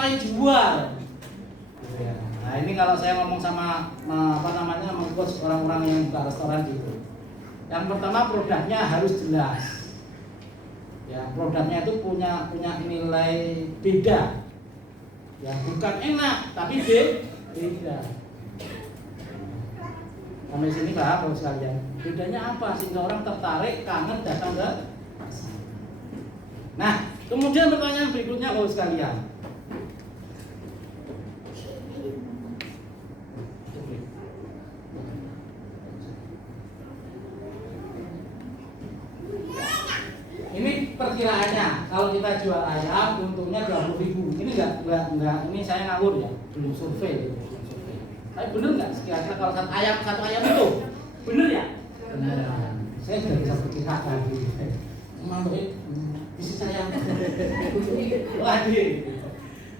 lain jual. Nah ini kalau saya ngomong sama mengcoach orang-orang yang buka restoran gitu. Yang pertama produknya harus jelas. Ya, produknya itu punya nilai beda. Ya, bukan enak tapi beda. Sampai sini paham kalau sekalian. Bedanya apa sehingga orang tertarik, kangen datang ke. Nah, kemudian pertanyaan berikutnya kalau sekalian. Ini perkiraannya kalau kita jual ayam untungnya 20.000. Ini enggak ini saya ngawur ya, belum survei. Tapi bener nggak kira-kira kalau satu ayam itu bener ya? Bener. Saya sudah bisa perkirakan gitu. Emang bisnis saya. Waduh.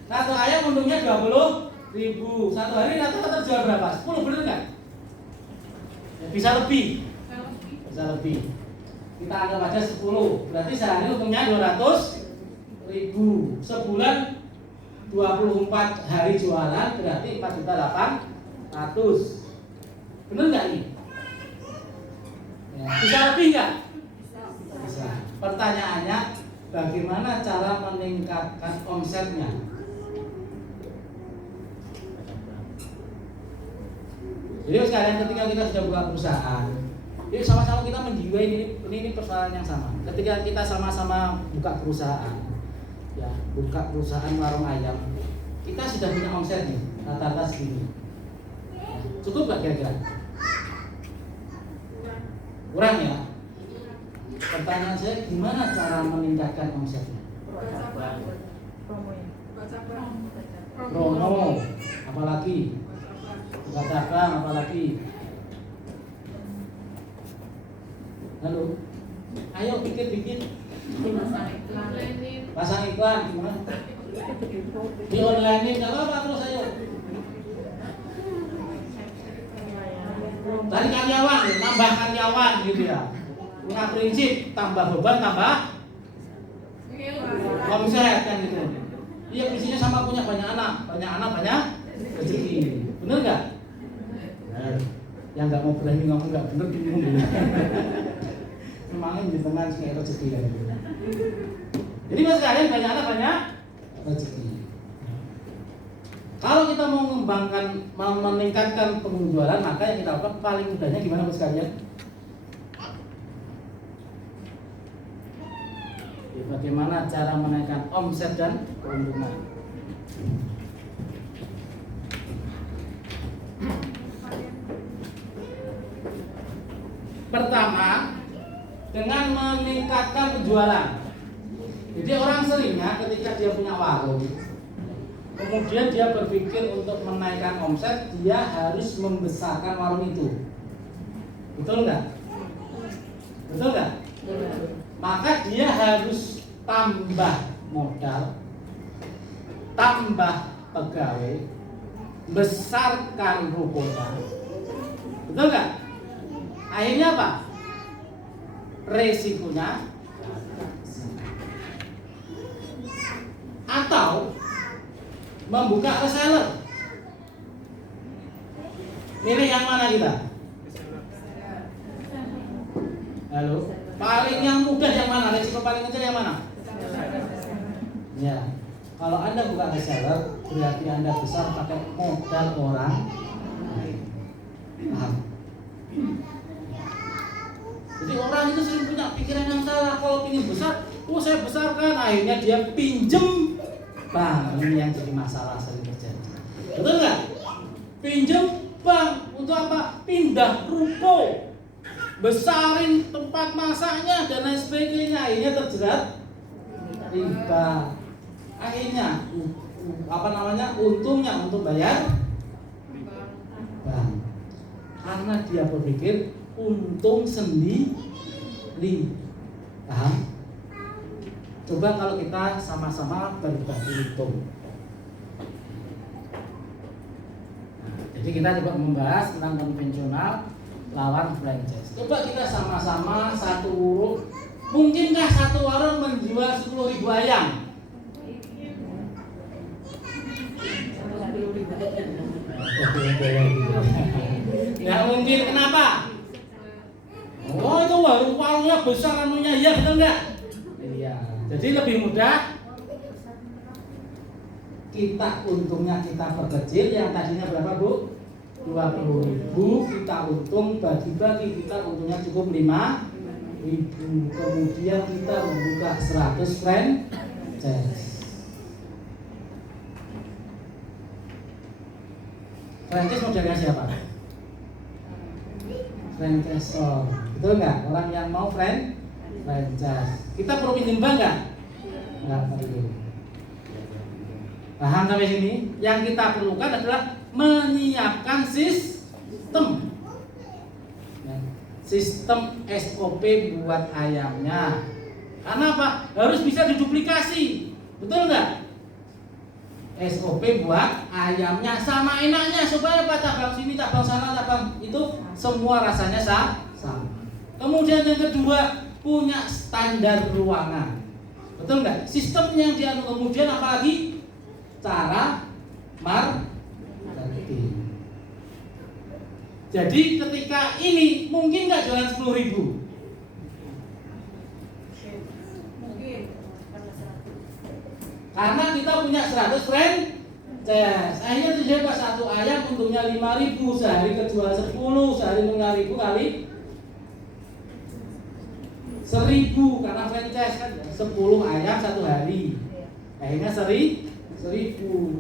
Satu ayam untungnya 20.000. Satu hari rata-rata jual berapa? 10 bener nggak? Bisa lebih. Bisa lebih. Kita anggap aja 10. Berarti sehari untungnya 200.000. Sebulan 24 hari jualan berarti 4.800.000. Bener nggak ini? Ya. Bisa lebih nggak? Bisa. Pertanyaannya, bagaimana cara meningkatkan omsetnya? Jadi sekalian ketika kita sudah buka perusahaan, yuk sama-sama kita menjiwai ini persoalan yang sama. Ketika kita sama-sama buka perusahaan, ya buka perusahaan warung ayam, kita sudah punya omset nih rata-rata segini. Cukup nggak kira-kira? Kurang ya? Pertanyaan saya, gimana cara meningkatkan omsetnya? Promo, apalagi? Buka cabang, apalagi? Halo, ayo pikir-pikir. Pasang iklan gimana? Di online ini nggak apa-apa terus ayo. Dari karyawan, nambah karyawan gitu ya. Punya prinsip, tambah beban, tambah omset kan gitu. Iya prinsipnya sama, punya banyak anak banyak rezeki. Bener nggak? Bener. Yang nggak mau berani ngomong nggak bener bingung gitu. Memangnya di tengah sih rezeki ya. Jadi mas kalian banyak anak banyak rezeki. Kalau kita mau mengembangkan, mau meningkatkan penjualan, maka yang kita lakukan paling mudahnya gimana mas kalian? Ya, bagaimana cara menaikkan omset dan keuntungan? Pertama, dengan meningkatkan penjualan. Jadi orang seringnya ketika dia punya warung, kemudian dia berpikir untuk menaikkan omset, dia harus membesarkan warung itu. Betul nggak? Betul nggak? Maka dia harus tambah modal, tambah pegawai, besarkan rukonya. Betul nggak? Akhirnya apa? Resikonya atau membuka reseller. Milih yang mana kita? Halo, paling yang mudah yang mana? Resiko paling kecil yang mana? Ya, kalau Anda buka reseller, berarti Anda besar pakai modal orang. Paham? Jadi orang itu sering punya pikiran yang salah. Kalau ingin besar, saya besarkan, akhirnya dia pinjem. Bang, ini yang jadi masalah sering terjadi. Betul nggak? Pinjem bang untuk apa? Pindah ruko, besarin tempat masaknya dan lain sebagainya. Akhirnya terjerat riba. Akhirnya untungnya untuk bayar bang. Karena dia berpikir untung sendiri. Paham? Coba kalau kita sama-sama berbagi untung. Jadi kita coba membahas tentang konvensional lawan franchise. Coba kita sama-sama satu warung. Mungkinkah satu warung menjual 10.000 ayam? warungnya besar anunya, ya betul nggak? Iya. Jadi lebih mudah kita untungnya kita perkecil, yang tadinya berapa Bu? 20.000, kita untung bagi-bagi, kita untungnya cukup 5.000. Kemudian kita membuka 100 franchise. Franchise modelnya siapa? Franchisor, betul nggak? Orang yang mau franchise. Kita perlu pinjam bank nggak? Nggak perlu. Paham sampai sini? Yang kita perlukan adalah menyiapkan sistem. Sistem SOP buat ayamnya. Karena apa? Harus bisa diduplikasi. Betul nggak? SOP buat ayamnya sama enaknya supaya apa? Cabang sini, cabang sana, cabang itu semua rasanya sama. Kemudian yang kedua, punya standar ruangan. Betul nggak? Sistem yang dia kemudian apalagi cara marketing. Jadi ketika ini mungkin nggak jualan 10.000. Mungkin. Karena kita punya 100 franchise. Akhirnya coba satu ayam untungnya 5.000, sehari kejual 10, sehari 5.000 kali 1.000 karena franchise kan 10 ayam satu hari. Akhirnya 1.000.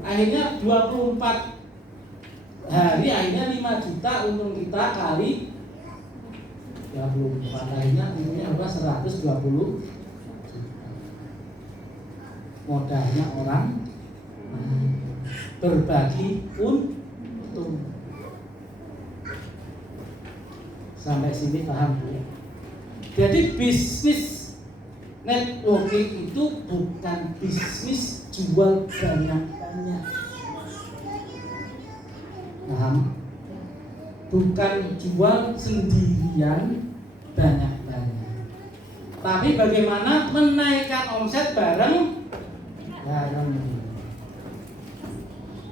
Akhirnya 24 hari, akhirnya 5 juta untung kita kali 24. Akhirnya untungnya apa? 120 juta. Modalnya orang berbagi untung. Sampai sini paham ya? Jadi bisnis networking itu bukan bisnis jual banyak-banyak. Paham? Bukan jual sendirian banyak-banyak. Tapi bagaimana menaikkan omset bareng.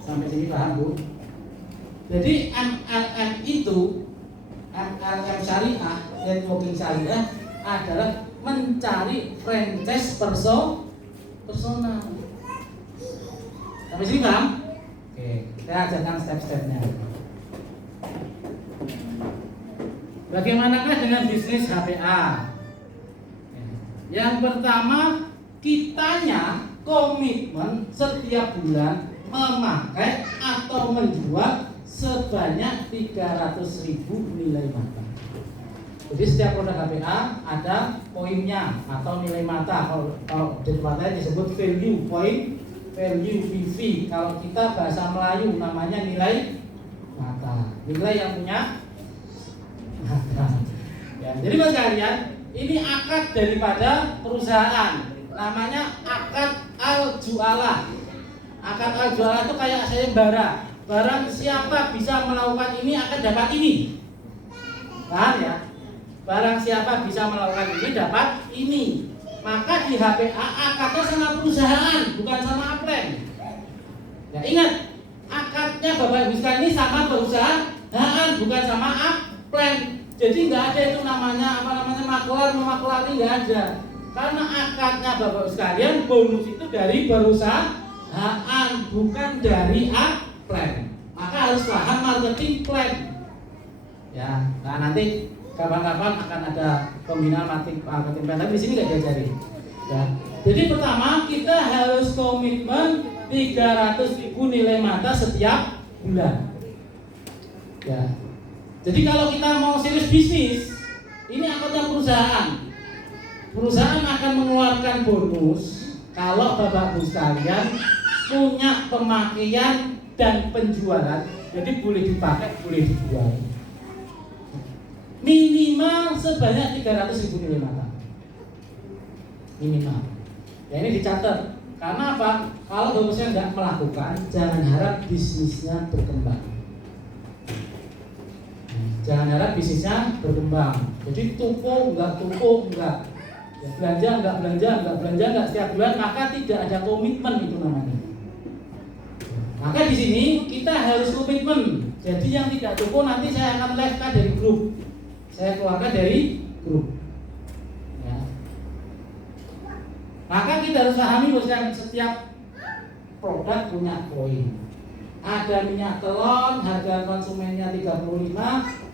Sampai sini paham Bu? Jadi MLM itu, MLM syariah, networking syariah adalah mencari franchise personal. Sampai sini paham? Oke, saya ajarkan step-stepnya. Bagaimanakah dengan bisnis HPA? Yang pertama, kitanya komitmen setiap bulan memakai atau menjual sebanyak 300.000 nilai mata. Jadi setiap produk HPA ada poinnya atau nilai mata. Kalau di tempatnya disebut value point, value VV. Kalau kita bahasa Melayu namanya nilai mata. Nilai yang punya mata. Ya, jadi Mas kalian, ini akad daripada perusahaan. Namanya akad al-jualah. Akad al-jualah itu kayak sayembara. Barang siapa bisa melakukan ini akan dapat ini. Paham ya? Barang siapa bisa melakukan ini dapat ini. Maka di HPA akadnya sama perusahaan, bukan sama upline. Ya ingat, akadnya Bapak Ibu sekalian ini sama perusahaan, bukan sama upline. Jadi nggak ada itu namanya maklar ini nggak ada. Karena akadnya Bapak Ibu sekalian bonus itu dari perusahaan, bukan dari upline. Maka harus paham marketing plan. Ya, nah nanti kapan-kapan akan ada pembinaan marketing plan, tapi di sini nggak diajari. Ya. Jadi pertama kita harus komitmen 300.000 nilai mata setiap bulan. Ya. Jadi kalau kita mau serius bisnis, ini akadnya perusahaan. Perusahaan akan mengeluarkan bonus kalau Bapak Ibu sekalian punya pemakaian dan penjualan. Jadi boleh dipakai, boleh dijual. Minimal sebanyak 300.000 nilai mata. Minimal. Ya ini dicatat. Karena apa? Kalau bosnya nggak melakukan, jangan harap bisnisnya berkembang. Jangan harap bisnisnya berkembang. Jadi tumpuk enggak. Ya, belanja setiap bulan, maka tidak ada komitmen itu namanya. Maka di sini kita harus komitmen. Jadi yang tidak tumpuk nanti saya akan live dari grup. Saya keluarkan dari grup. Maka kita harus pahami bahwa setiap produk punya poin. Ada minyak telon, harga konsumennya 35,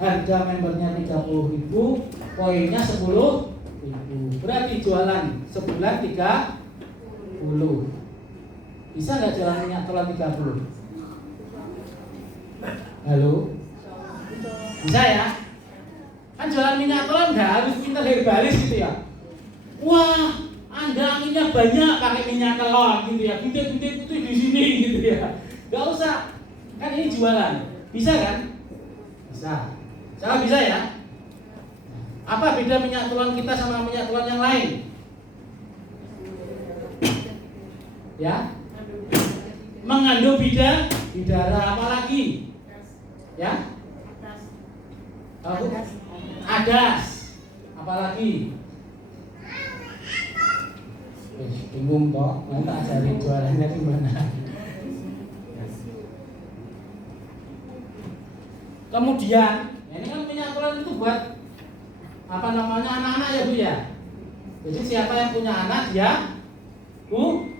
harga membernya 30.000, poinnya 10.000. Berarti jualan sebulan 30. Bisa nggak jualan minyak telon 30? Halo? Bisa ya? Kan jualan minyak telon nggak harus kita herbalis gitu ya. Wah, Anda anginnya banyak pakai minyak telon gitu ya. Bintik-bintik itu di sini gitu ya. Gak usah, kan ini jualan. Bisa kan? Bisa. Saya bisa ya? Apa beda minyak telon kita sama minyak telon yang lain? Ya? Mengandung bidara, apa lagi? Ya? Adas. Apa lagi? Bingung kok, nanti ajarin jualannya gimana. Kemudian, ini kan minyak telon itu buat apa namanya anak-anak ya Bu ya. Jadi siapa yang punya anak dia Bu.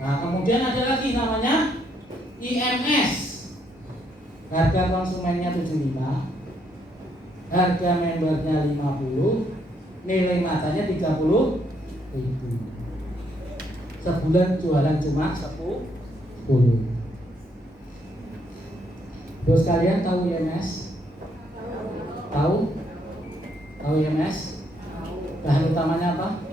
Nah kemudian ada lagi namanya IMS. Harga konsumennya 75, harga membernya 50, nilai matanya 30.000. Sebulan jualan cuma 10. Terus kalian tahu IMS? Tahu? Tahu IMS? Bahan utamanya apa?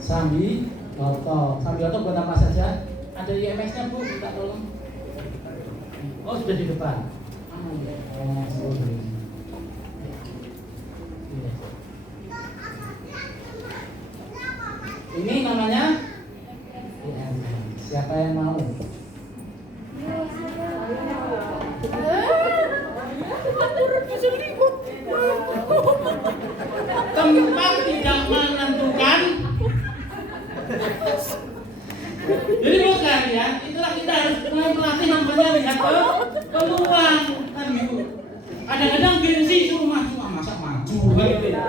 Sambiloto. Sambiloto buat apa saja? Ada IMS-nya Bu, minta tolong. Oh sudah di depan. Ini namanya IMS. Siapa yang mau? Tempat tidak menentukan. Jadi buat kalian, itulah kita harus mulai melatih namanya lihat peluang kan gitu. Kadang-kadang gengsi suruh maju, masa maju kan gitu ya.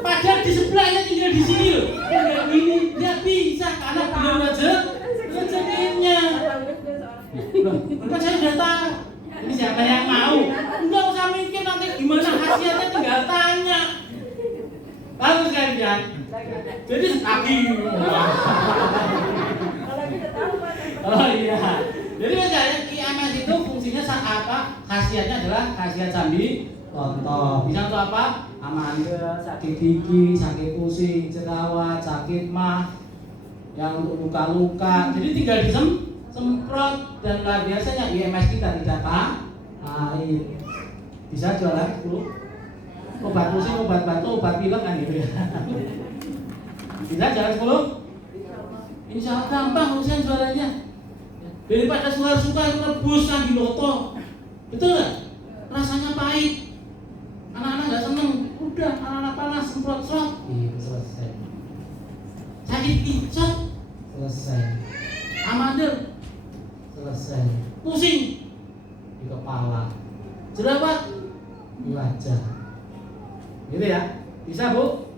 Padahal di sebelahnya tinggal di sini loh. Tinggal ini dia bisa karena beliau rezekinya. Kan saya sudah tahu. Ini siapa yang mau? Enggak usah mikir nanti gimana khasiatnya, tinggal tanya. Bagus kan ya? Jadi kaki. Oh iya. Jadi misalnya IMS itu fungsinya apa? Khasiatnya adalah khasiat sambiloto. Bisa untuk apa? Amandel, sakit gigi, sakit pusing, jerawat, sakit mah, yang untuk luka-luka. Jadi tinggal disemprot dan luar biasanya IMS kita tidak pahit. Bisa jualan 10. Obat pusing, obat batuk, obat pilek kan gitu ya. Bisa jualan 10? Insya Allah gampang urusan jualannya. Daripada suka rebus sambiloto, betul nggak? Rasanya pahit, anak-anak nggak seneng. Udah anak-anak panas semprot selesai. Sakit picot selesai. Amandel selesai. Pusing di kepala, jerawat di wajah. Gitu ya? Bisa Bu?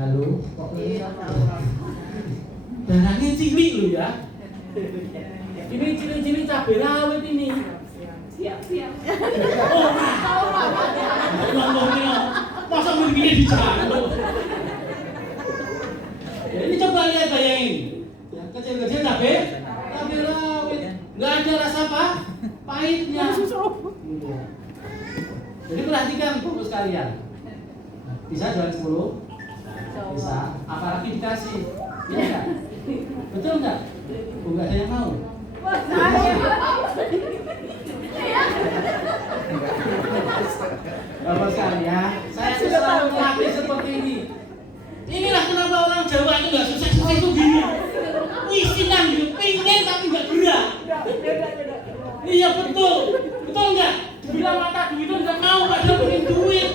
Halo, kok bisa? Darahnya cilik loh ya. Ini ciri-ciri cabai rawit ini. Siap. Oh, ngomongnya masa begini dicampur. Ini coba lihat bayangin. Kecil-kecil cabai rawit. Nggak ada rasa apa? Pahitnya. Jadi perhatikan Bu sekalian. Bisa jual 10? Bisa. Apalagi dikasih. Iya enggak? Betul enggak? Enggak ada yang mau. Bapak sekalian, saya selalu melatih seperti ini. Inilah kenapa orang Jawa itu nggak sukses itu gini. Wisinan gitu, pengen tapi nggak gerak. Iya betul nggak? Dibilang mata duit itu nggak mau, padahal pengen duit.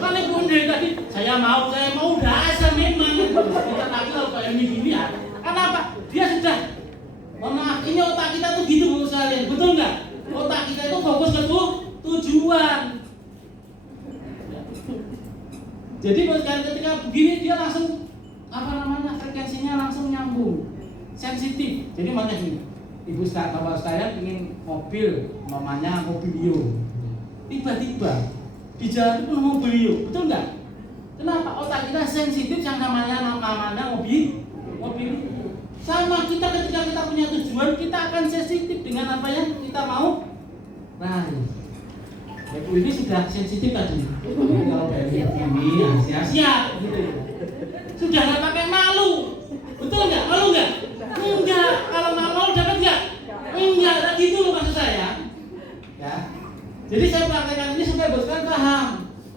Kan ibu tadi, saya mau udah asal memang. Kita lagi kalau kayak gini ya. Kenapa? Dia sudah. Mohon maaf, ini otak kita tuh gitu Bu sekalian, betul nggak? Otak kita itu fokus ke tujuan. Jadi ketika begini dia langsung frekuensinya langsung nyambung, sensitif. Jadi makanya gini, ibu bapak sekalian ingin mobil, mamanya mobilio, tiba-tiba di jalan itu mobilio, betul nggak? Kenapa? Otak kita sensitif yang namanya mobil. Sama kita ketika kita punya tujuan, kita akan sensitif dengan apa yang kita mau raih. Ibu ini sudah sensitif tadi. Kalau dari ini siap-siap gitu. Sudah nggak pakai malu, betul nggak? Malu nggak? Enggak. Kalau malu dapat nggak? Enggak. Gitu loh maksud saya. Ya. Jadi saya praktekkan ini supaya bos kalian paham.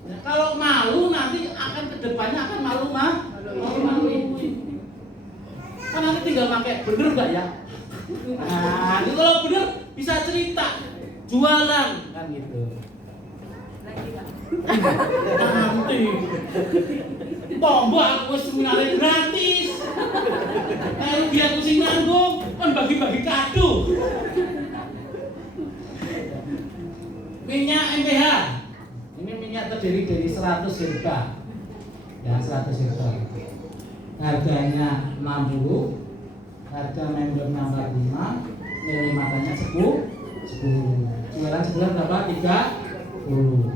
Ya, kalau malu nanti akan kedepannya akan malu ibu. Kan nanti tinggal pakai bener nggak ya? Nah, itu kalau bener bisa cerita, jualan kan gitu. Nanti tombol aku seminarnya gratis. Biar aku sing nanggung, kan bagi-bagi kado. Minyak MPH. Ini minyak terdiri dari 100 hektar. Ya, 100 hektar. Harganya 60, harga member 65, nilai matanya 10. Jualan sebulan berapa? 30.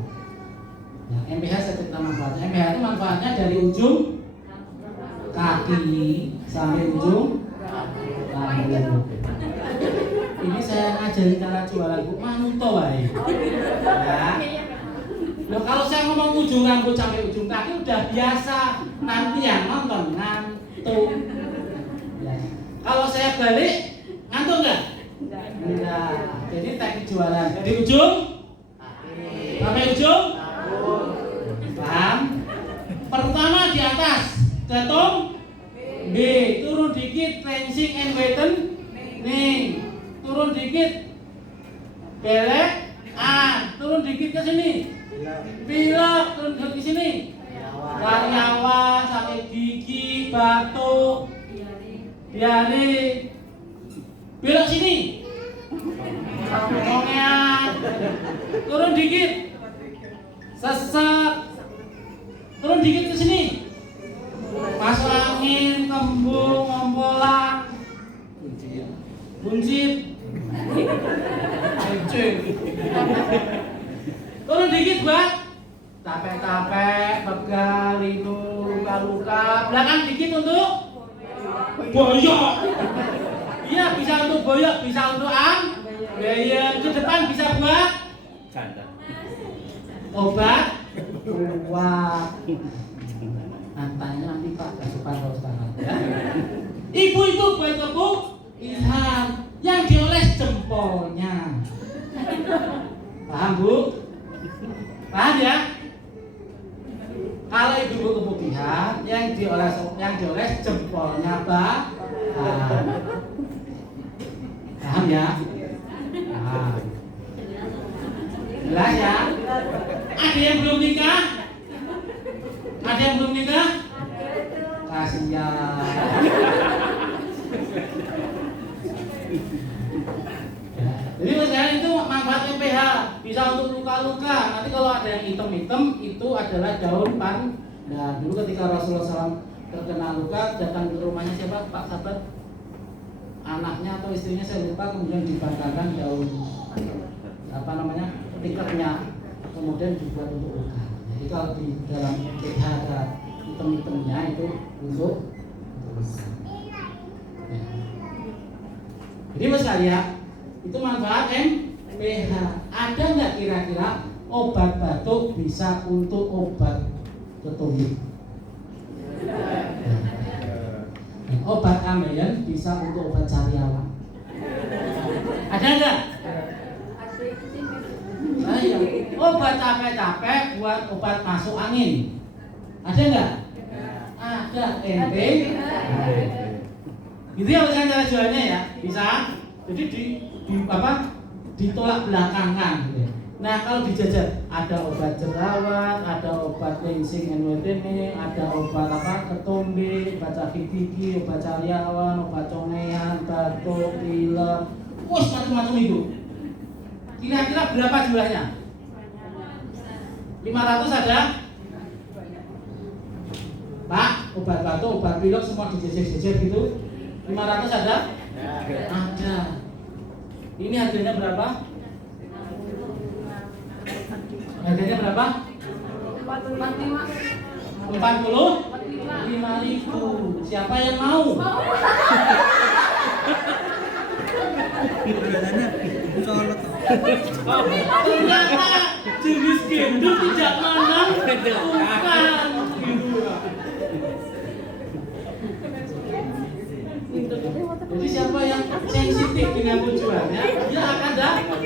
Nah, MPH saya cerita manfaatnya. MPH itu manfaatnya dari ujung kaki sampai ujung rambut. Ini saya ngajarin cara jualan Bu manto wae. Ya. Loh, kalau saya ngomong ujung rambut sampai ujung kaki udah biasa, nanti yang nonton ngantuk. Ya. Kalau saya balik ngantuk nggak? Enggak. Jadi teknik jualan dari ujung sampai ujung. Paham? Pertama di atas ketung B, turun dikit cleansing and whitening, turun dikit belek A, turun dikit ke sini pilek, turun ke sini karyawan, sakit gigi, batuk, diare, belok sini ngomongan, turun dikit sesak, turun dikit ke sini masuk angin, kembung, ngompolan, buncit, turun dikit buat capek-capek, pegal, itu luka-luka, belakang dikit untuk boyok. Iya, bisa untuk boyok, bisa untuk ambeien, ke depan bisa buat obat kuat. Tanya nanti Pak Kasupan kalau sekarang ya. Ibu itu buat kebutuhan yang dioles jempolnya. Paham Bu? Paham ya? Kalau ibu kebutuhan yang dioles jempolnya Pak. Paham ya? Paham. Jelas ya? Ada yang belum nikah? Ada yang belum nikah? Kasihan. Ya. Jadi misalnya itu manfaat MPH bisa untuk luka-luka. Nanti kalau ada yang hitam-hitam itu adalah daun pan. Nah, dulu ketika Rasulullah SAW terkena luka, datang ke rumahnya siapa? Pak Sahabat, anaknya atau istrinya saya lupa, kemudian dibanggakan daun tiketnya, kemudian dibuat untuk luka. Jadi kalau di dalam MPH ada item-itemnya itu untuk luka. Ya. Jadi mas kalian, itu manfaat MPH. Ada nggak kira-kira obat batuk bisa untuk obat ketumit? Obat ambeien bisa untuk obat sariawan. Ada nggak? Ayo, obat capek-capek buat obat masuk angin. Ada nggak? Ada. Ente. Gitu ya misalnya cara jualnya ya, bisa. Jadi ditolak belakangan. Gitu. Nah kalau dijajar ada obat jerawat, ada obat cleansing and whitening, ada obat ketombe, obat sakit gigi, obat sariawan, obat congean, batuk, pilek, macam-macam itu. Kira-kira berapa jumlahnya? 500 ada? obat batuk, obat pilek semua dijejer-jejer gitu. 500 ada? Ada. Ini harganya berapa? Harganya berapa? 45.000. Siapa yang mau? Ternyata jenis gendut tidak menang. Bukan. Jadi siapa yang sensitif dengan tujuannya, dia akan dapat.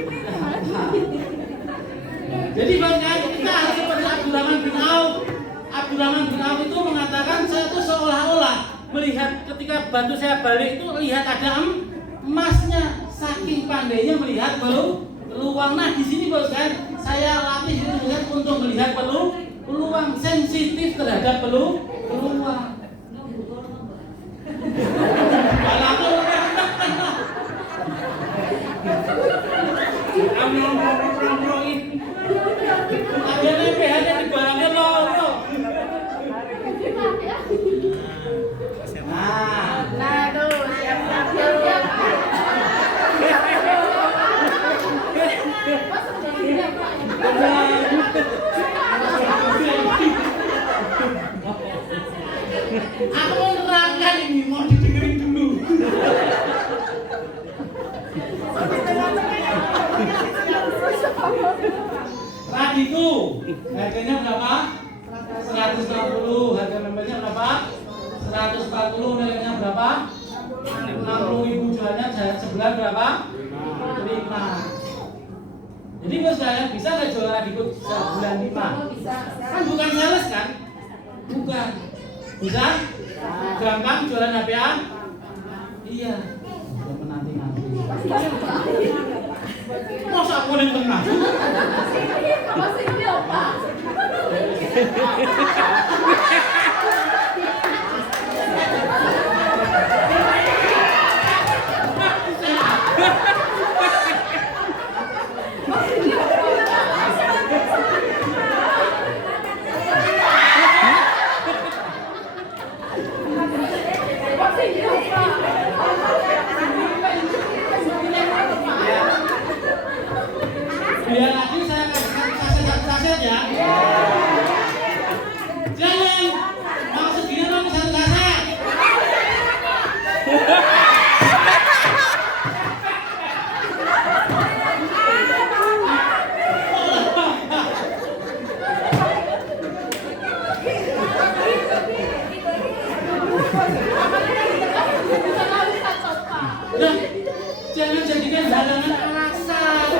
Jadi bangsa kita harus seperti Abdurrahman bin Auf. Abdurrahman bin Auf itu mengatakan, saya itu seolah-olah melihat ketika bantu saya balik itu lihat ada emasnya, saking pandainya melihat peluang. Nah di sini bos kan, saya latih itu untuk melihat peluang, sensitif terhadap peluang. Ada PH di barangnya loro. Nah tuh siap-siap. Aku mau nerangkan ini, mau didengerin dulu. Radiku, harganya berapa? 160. Harga membernya berapa? 140. Nilainya berapa? 60.000. Jualnya sebulan berapa? 5. Jadi bos kalian bisa nggak jual Radiku sebulan 5? Kan bukan sales kan? Bukan. Bisa? Gampang jualan HP-an? Iya. Udah menanti-nanti. Masa aku yang tengah? Masih dia Pak. Biar lagi saya kasih kaset ya. Jangan maksud gini dong satu kaset. Nah, jangan jadikan halangan alasan.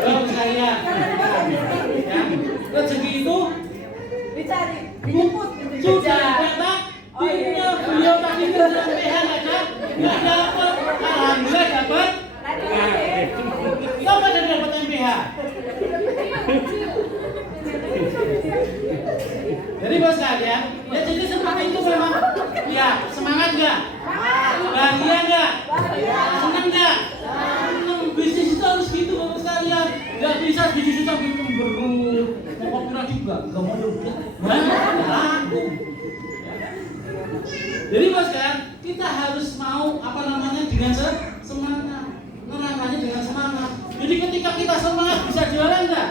Kalau saya rezeki itu Dicari, dijemput, sudah kata timnya beliau tadi dengan PH nggak dapat, alhamdulillah dapat. Coba dan dapat MPH. Jadi bos kalian, ya jadi seperti itu memang. Ya semangat nggak? Bahagia nggak? Senang nggak? Bisnis itu harus gitu bos kalian. Nggak bisa bisnis itu sampai memberu. Mau kira juga nggak mau duduk. Laku. Jadi bos kalian, kita harus mau dengan semangat. Namanya dengan semangat. Jadi ketika kita semangat bisa jualan nggak?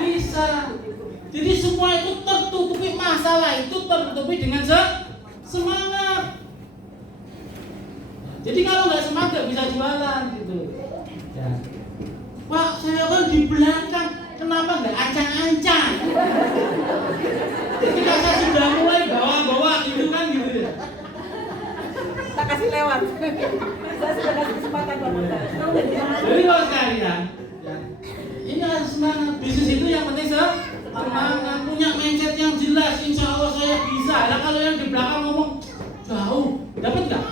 Bisa. Jadi semua itu tertutupi, masalah itu tertutupi dengan semangat. Jadi kalau nggak semangat nggak bisa jualan gitu. Ya. Pak, saya kan di belakang, kenapa nggak ancang-ancang? Ketika saya sudah mulai bawa-bawa gitu kan gitu. Kita kasih lewat. Saya sudah kasih kesempatan buat Anda. Jadi kalau sekalian, ya, ini harus semangat. Bisnis itu yang penting semangat, punya mindset yang jelas. Insya Allah saya bisa. Nah kalau yang di belakang ngomong jauh, dapat nggak?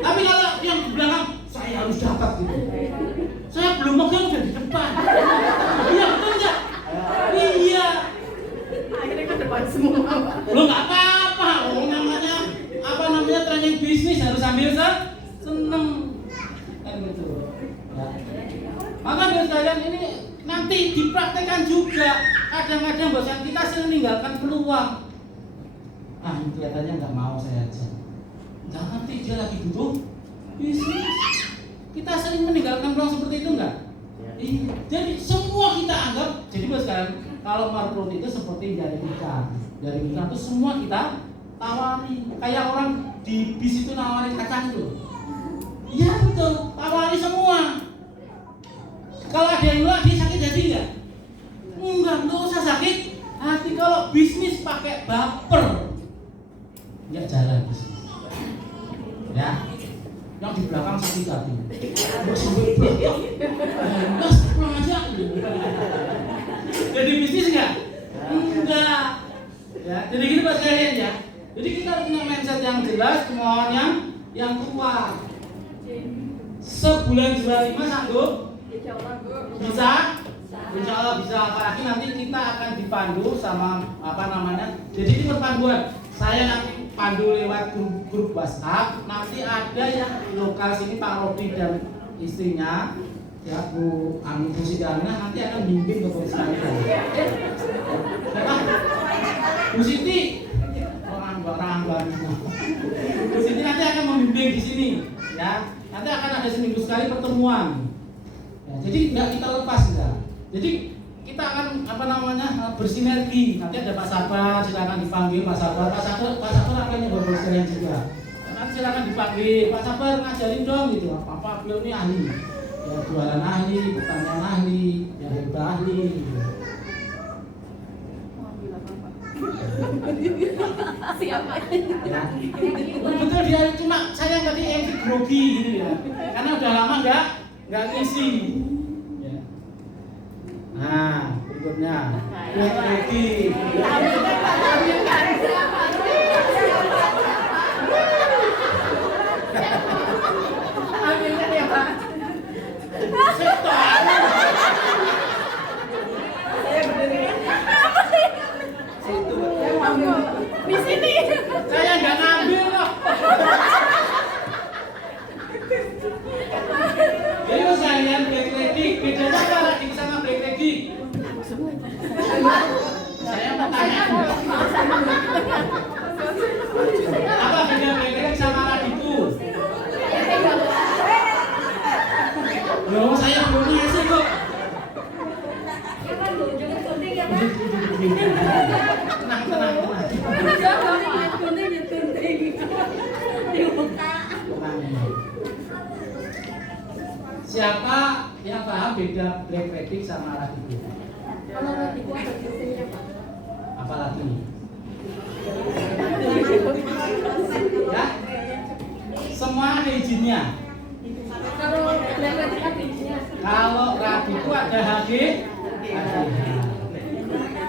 Tapi kalau yang di belakang saya harus dapat gitu. Saya belum megang udah di depan. Iya betul nggak? Iya. Akhirnya ke depan semua. Lo nggak apa-apa. Oh namanya apa sambil seneng kan gitu. Ya. Maka bos kalian ini nanti dipraktekkan juga. Kadang-kadang bosan kita sering meninggalkan peluang. Ah ini kelihatannya nggak mau saya aja. Nggak ngerti dia lagi butuh bisnis. Kita sering meninggalkan peluang seperti itu nggak? Iya. Jadi semua kita anggap. Jadi bos kalian kalau marketing itu seperti jaring ikan. Jaring ikan itu semua kita tawari. Kayak orang di bis itu nawarin kacang itu. Iya betul. Tawari semua. Kalau ada yang nolak dia sakit hati nggak? Enggak usah sakit hati. Kalau bisnis pakai baper nggak jalan bisnis. Ya, yang di belakang sakit hati. Mas pulang aja. Jadi bisnis nggak? Enggak. Ya, jadi gitu buat kalian ya. Jadi kita harus punya mindset yang jelas, kemauan yang kuat. Sebulan jual 5 sanggup? Bisa? Insya Allah bisa. Apalagi nanti kita akan dipandu sama jadi ini perpanduan. Saya nanti pandu lewat grup WhatsApp. Nanti ada yang lokal sini Pak Robi dan istrinya, ya Bu Siti Aminah nanti akan bimbing ke sekalian. Bu Siti, orang Bu Siti nanti akan membimbing di sini, ya. Nanti akan ada seminggu sekali pertemuan. Ya, jadi nggak kita lepas enggak. Jadi kita akan bersinergi. Nanti ada Pak Sabar, silakan dipanggil Pak Sabar. Pak Sabar akan nyoba sekalian juga. Nanti silakan dipanggil Pak Sabar, ngajarin dong gitu. Apa beliau ini ahli. Ya jualan ahli, pertanian ahli, ya herbal ahli. Gitu. Siapa? Ya. Betul dia cuma saya tadi yang grogi gitu ya. Karena udah lama nggak ngisi. Ya. Nah, berikutnya ready. Ambilkan ya Pak. Saya berdiri. Di sini. Saya nggak ngambil loh. Ini sekalian break ready. Bedanya apa lagi sama break ready? Saya mau tanya. Apa beda break ready sama radiku? Loh, saya belum ngasih kok. Tenang. Siapa yang paham beda black rabbit sama radiku? Kalau radiku ada izinnya Pak. Apa lagi? Ya? Semua ada izinnya. Kalau black rabbit ada izinnya. Kalau radiku ada HG.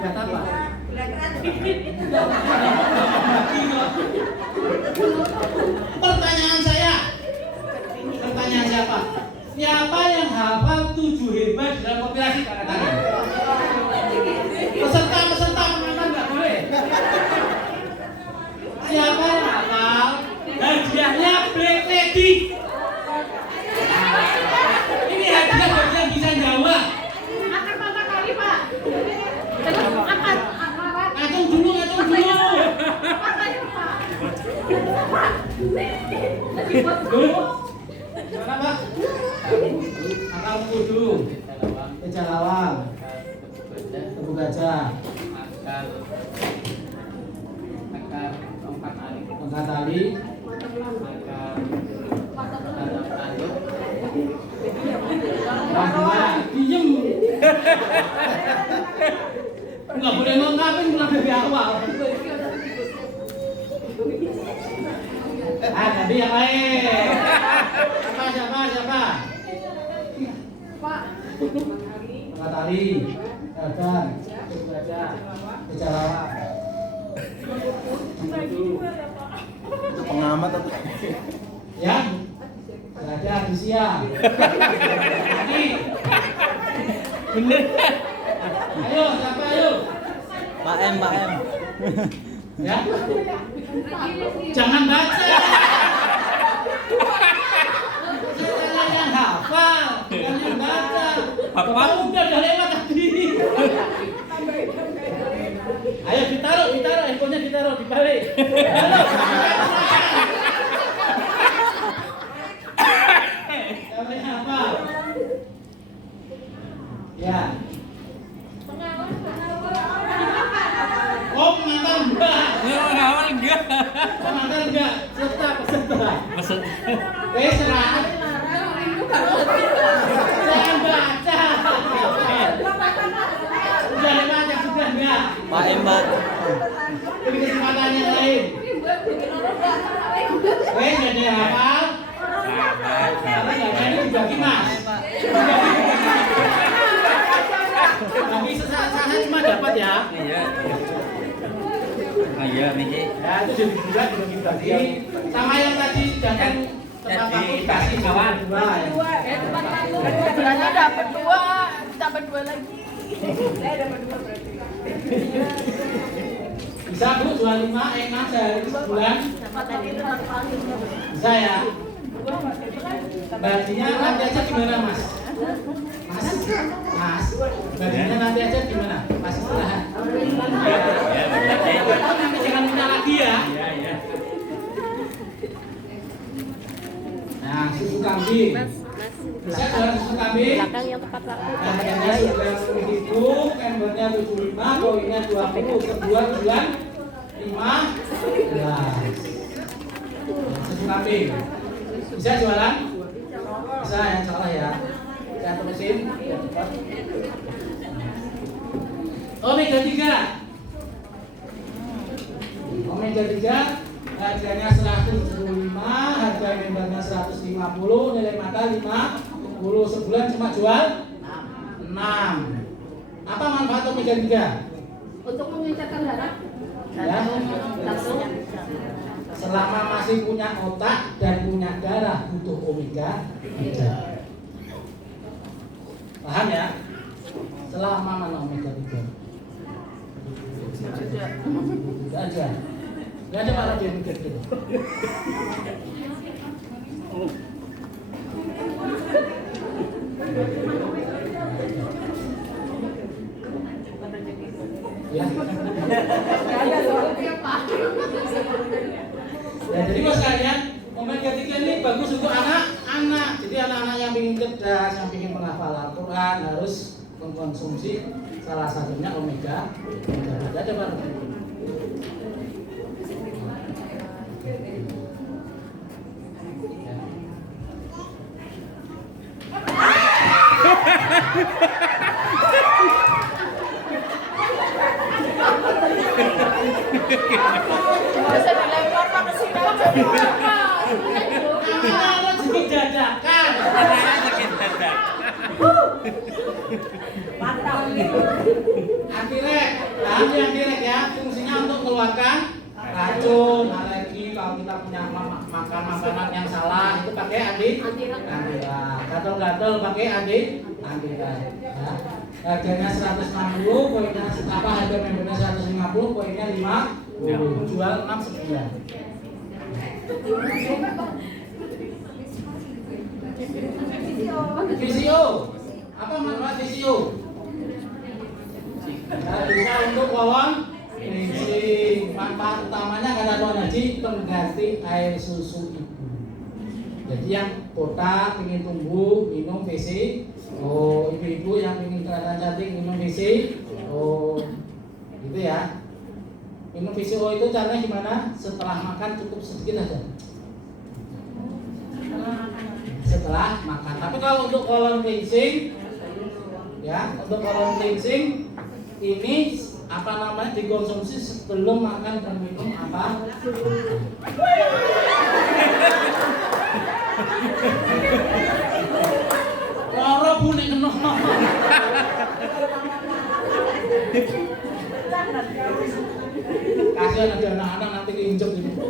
Buat apa? Pertanyaan siapa? Siapa yang hafal 7 hebat dalam populasi angkat tangan? Peserta penonton nggak boleh. Siapa yang hafal? Hadiahnya black ready. Ini hadiah bagi yang bisa jawab. Akan mata kali Pak. Akan. Ngatung dulu. Matanya Pak. Dulu. Mana Pak? Akal kudu. Kejalawang. Tebu gajah. Akar tongkat tali. Diem. Enggak boleh ngungkapin mulai dari awal. Tadi yang lain. Siapa? Pak. Tongkat tali. Gagang. Gajah. Kejalawang. Pengamat atau Ya. Gajah di siang. Lagi. bener? Ayo, siapa ayo? Pak M. Ya. Jangan baca. hafal, bukan yang baca. Hafal? Udah lewat tadi. Ayo ditaruh, handphonenya ditaruh, dibalik. Halo. Siapa yang hafal? Ya. Oh, pengantar enggak. Awal enggak. Pengantar enggak. Peserta. Maksud Serah. Saya baca. Sudah baca sudah enggak? Pak M, Pak. Ini kesempatan yang lain. Enggak ada yang hafal. Karena enggak ada ini dibagi Mas. Bagi sesaat cuma dapat ya. Iya. Iya, Miki. Ya itu jadi juga dibagi. Sama yang tadi jangan tempat aku dikasih kawan dua. Tempat aku. Bilangnya dapat 2 lagi. Saya dapat 2 berarti. Bisa Bu 25 enak sehari sebulan. Bisa ya. Baginya nanti aja gimana Mas? Mas, baginya nanti aja gimana? Mas istirahat. Ya, Nanti jangan minta lagi ya. Iya. Nah, susu kambing. Bisa jualan susu kambing. Belakang yang tepat waktu. Harganya Rp90.000, embernya Rp75, koinnya Rp20, sebulan 15. Susu kambing. Bisa jualan? Bisa, yang salah ya. Saya terusin. Omega 3. Omega 3 harganya 175, harga membernya 150, nilai mata 50, sebulan cuma jual 6. Apa manfaat omega 3? Untuk meningkatkan darah. Ya. Selama masih punya otak dan punya darah butuh omega 3. Paham ya? Selama mana omega 3? Tidak aja. Gak ada malah dia mikir gitu. Ya. Ya, jadi Mas kalian, omega 3 ini bagus untuk anak-anak. Jadi anak-anak yang ingin cerdas, yang ingin menghafal Al-Quran harus mengkonsumsi salah satunya omega 3. Ada Pak. Bisa dilempar ke sini aja. Anak rezeki dadakan. Anaknya sakit dadak. Mantap. Antirek, bahannya antirek ya, fungsinya untuk mengeluarkan racun, alergi. Kalau kita punya makan makanan yang salah itu pakai antirek. Gatal-gatal pakai antirek. Ya. Harganya 160, poinnya harga membernya 150, poinnya 50, jual 69. VCO, apa manfaat VCO? Bisa untuk lawan kencing. Manfaat utamanya kata Tuan Haji pengganti air susu ibu. Jadi yang kota ingin tumbuh minum VC. Oh, ibu-ibu yang ingin kelihatan cantik minum VC. Oh, gitu ya. Minum VCO itu caranya gimana? Setelah makan cukup sedikit aja. Setelah makan. Tapi kalau untuk colon cleansing, ya, untuk colon cleansing ini apa namanya dikonsumsi sebelum makan dan minum apa? Loro bune kena. Kasihan ada anak-anak nanti keinjek gitu.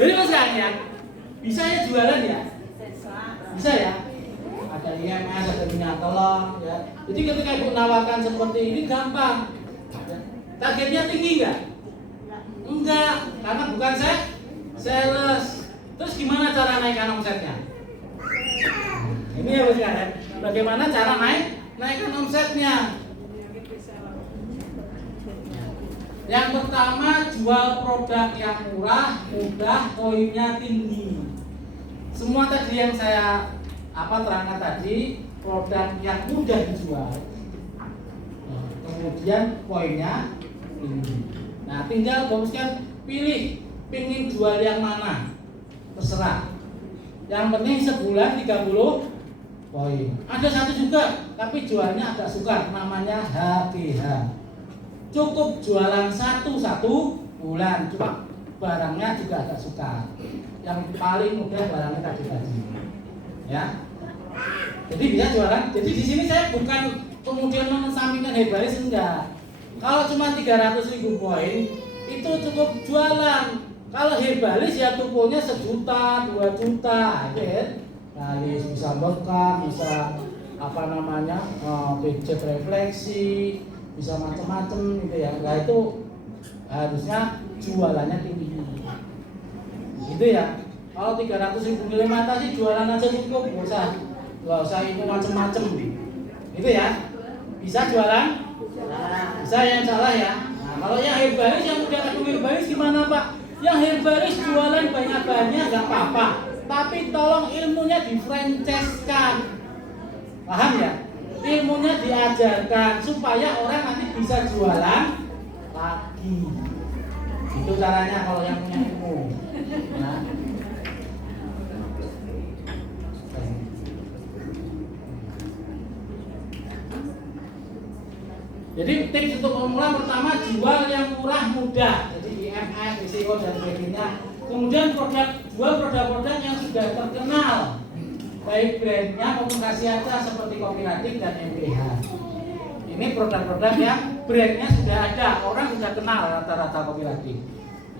Jadi Mas kalian bisa ya jualan ya? Bisa ya? Ada IMS, ada minyak telur ya. Jadi ketika ibu nawarkan seperti ini gampang. Targetnya tinggi enggak? Enggak, karena bukan sales. Terus gimana cara naikkan omsetnya? Ini ya bos ya. Bagaimana cara naikkan omsetnya? Yang pertama, jual produk yang murah, mudah, poinnya tinggi. Semua tadi yang saya terangkan tadi, produk yang mudah dijual, kemudian poinnya tinggi. Nah, tinggal bosnya pilih, pingin jual yang mana, terserah. Yang penting sebulan 30 poin. Ada satu juga, tapi jualnya agak sukar, namanya HBH. Cukup jualan satu bulan, cuma barangnya juga agak sukar. Yang paling mudah barangnya tadi, ya. Jadi bisa jualan. Jadi di sini saya bukan kemudian mengesampingkan Herbalis, enggak. Kalau cuma 300.000 poin itu cukup jualan. Kalau Herbalis ya tuponya 1 juta, 2 juta, ya. Kali bisa bekam, bisa budget refleksi, bisa macam-macam gitu ya. Nah itu harusnya jualannya tinggi. Gitu ya. Kalau 300.000 nilai mata sih jualan aja cukup, nggak usah itu macam-macam. Gitu ya. Bisa jualan? Bisa, yang salah ya. Nah, kalau yang Herbalis, yang udah ketemu Herbalis gimana Pak? Yang Herbalis jualan banyak-banyak nggak apa-apa, tapi tolong ilmunya di-franchise-kan. Paham ya? Ilmunya diajarkan supaya orang nanti bisa jualan lagi. Itu caranya kalau yang punya ilmu. Ya. Jadi tips untuk pemula pertama, jual yang murah mudah. Jadi IMF, BCO dan sebagainya. Kemudian jual produk-produk yang sudah terkenal, baik brandnya maupun khasiatnya seperti Kooperatif dan MPH. Ini produk-produk yang brandnya sudah ada, orang sudah kenal rata-rata Kooperatif.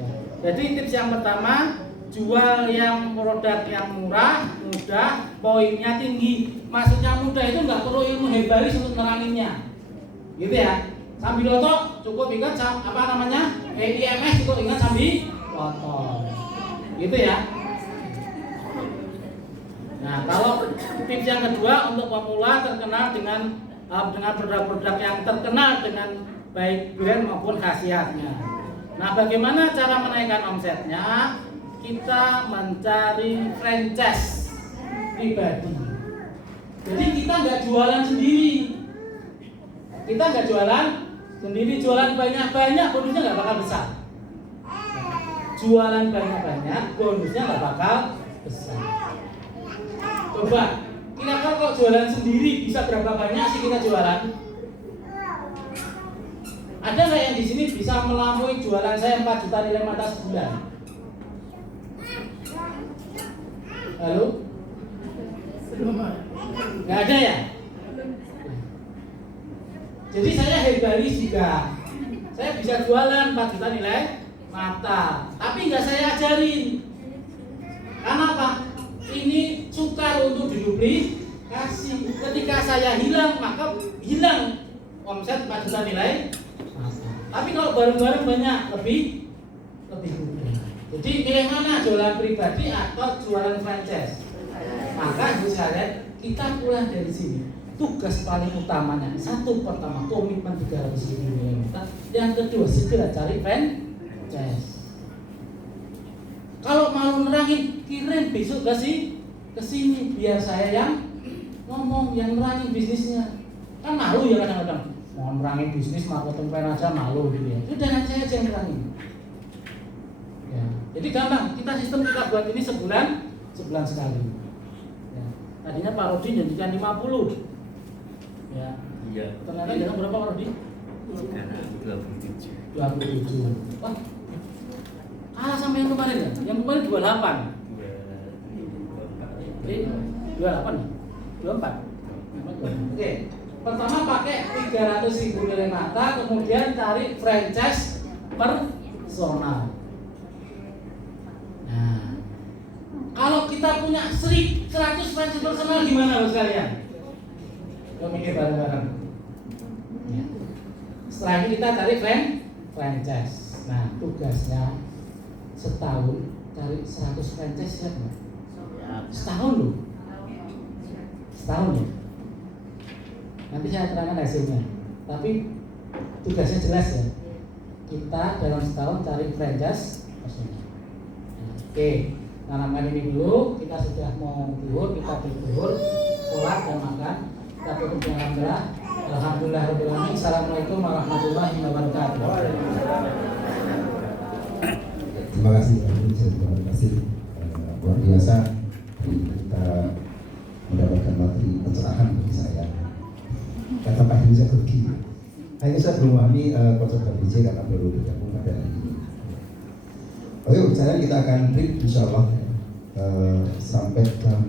Ya. Jadi tips yang pertama, jual yang produk yang murah, mudah, poinnya tinggi. Maksudnya mudah itu nggak perlu ilmu Herbalis untuk neranginnya, gitu ya. Sambiloto cukup ingat IMS cukup ingat Sambiloto, gitu ya. Nah, kalau tips yang kedua untuk pemula terkenal dengan produk-produk yang terkenal dengan baik brand maupun khasiatnya. Nah, bagaimana cara menaikkan omsetnya? Kita mencari franchise pribadi. Jadi kita nggak jualan sendiri. Kita nggak jualan sendiri, jualan banyak-banyak bonusnya nggak bakal besar. Jualan banyak-banyak bonusnya nggak bakal besar. Coba, kira-kira kalau jualan sendiri bisa berapa banyak sih kita jualan? Ada nggak yang di sini bisa melampaui jualan saya 4 juta nilai mata sebulan? Halo? Nggak ada ya? Jadi saya Herbalis juga. Saya bisa jualan 4 juta nilai mata, tapi nggak saya ajarin. Karena apa? Ini sukar untuk diduplikasi. Ketika saya hilang, maka hilang omset 4 juta nilai mata. Tapi kalau bareng-bareng banyak, lebih mudah. Jadi pilih mana, jualan pribadi atau jualan franchise? Maka harus kita pulang dari sini. Tugas paling utamanya, pertama komitmen 300.000 nilai mata. Yang kedua segera cari franchise. Kalau mau nerangin, kirim besok ke sini biar saya yang ngomong, yang nerangin bisnisnya. Kan malu ya kadang-kadang. Mau nerangin bisnis marketing plan aja malu gitu ya. Sudah nanti saya aja yang nerangin. Ya. Jadi gampang, sistem kita buat ini sebulan sekali. Ya. Tadinya Pak Rodi janjikan 50. Ya. Iya. Ternyata jangan berapa Pak Rodi? Sekarang 27. Wah. Kalah sama yang kemarin ya? Yang kemarin 28. 28 nih? 24. Oke. Pertama pakai 300.000 nilai mata, kemudian cari franchise personal. Nah, kalau kita punya 100 franchise personal gimana Bos kalian? Kita mikir bareng-bareng. Ya. Setelah ini kita cari franchise. Nah, tugasnya setahun cari 100 franchise siap nggak? Setahun loh. Setahun ya. Nanti saya terangkan hasilnya. Tapi tugasnya jelas ya. Kita dalam setahun cari franchise maksudnya. Oke, tanamkan ini dulu. Kita sudah mau duhur, kita duhur, sholat dan makan. Kita tutup dengan alhamdulillah. Alhamdulillah. Assalamualaikum warahmatullahi wabarakatuh. Terima kasih, terima kasih. Luar biasa kita mendapatkan materi pencerahan bagi saya. Kata Pak Hedi saya pergi. Hanya saya belum memahami konsep KBJ karena baru bergabung pada hari ini. Oke, sekarang kita akan break insya Allah sampai jam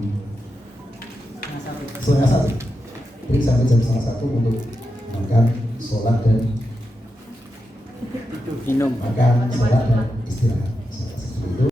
12:30. Break sampai jam 12:30 untuk makan, sholat dan minum. makan, sholat dan istirahat. Seperti itu.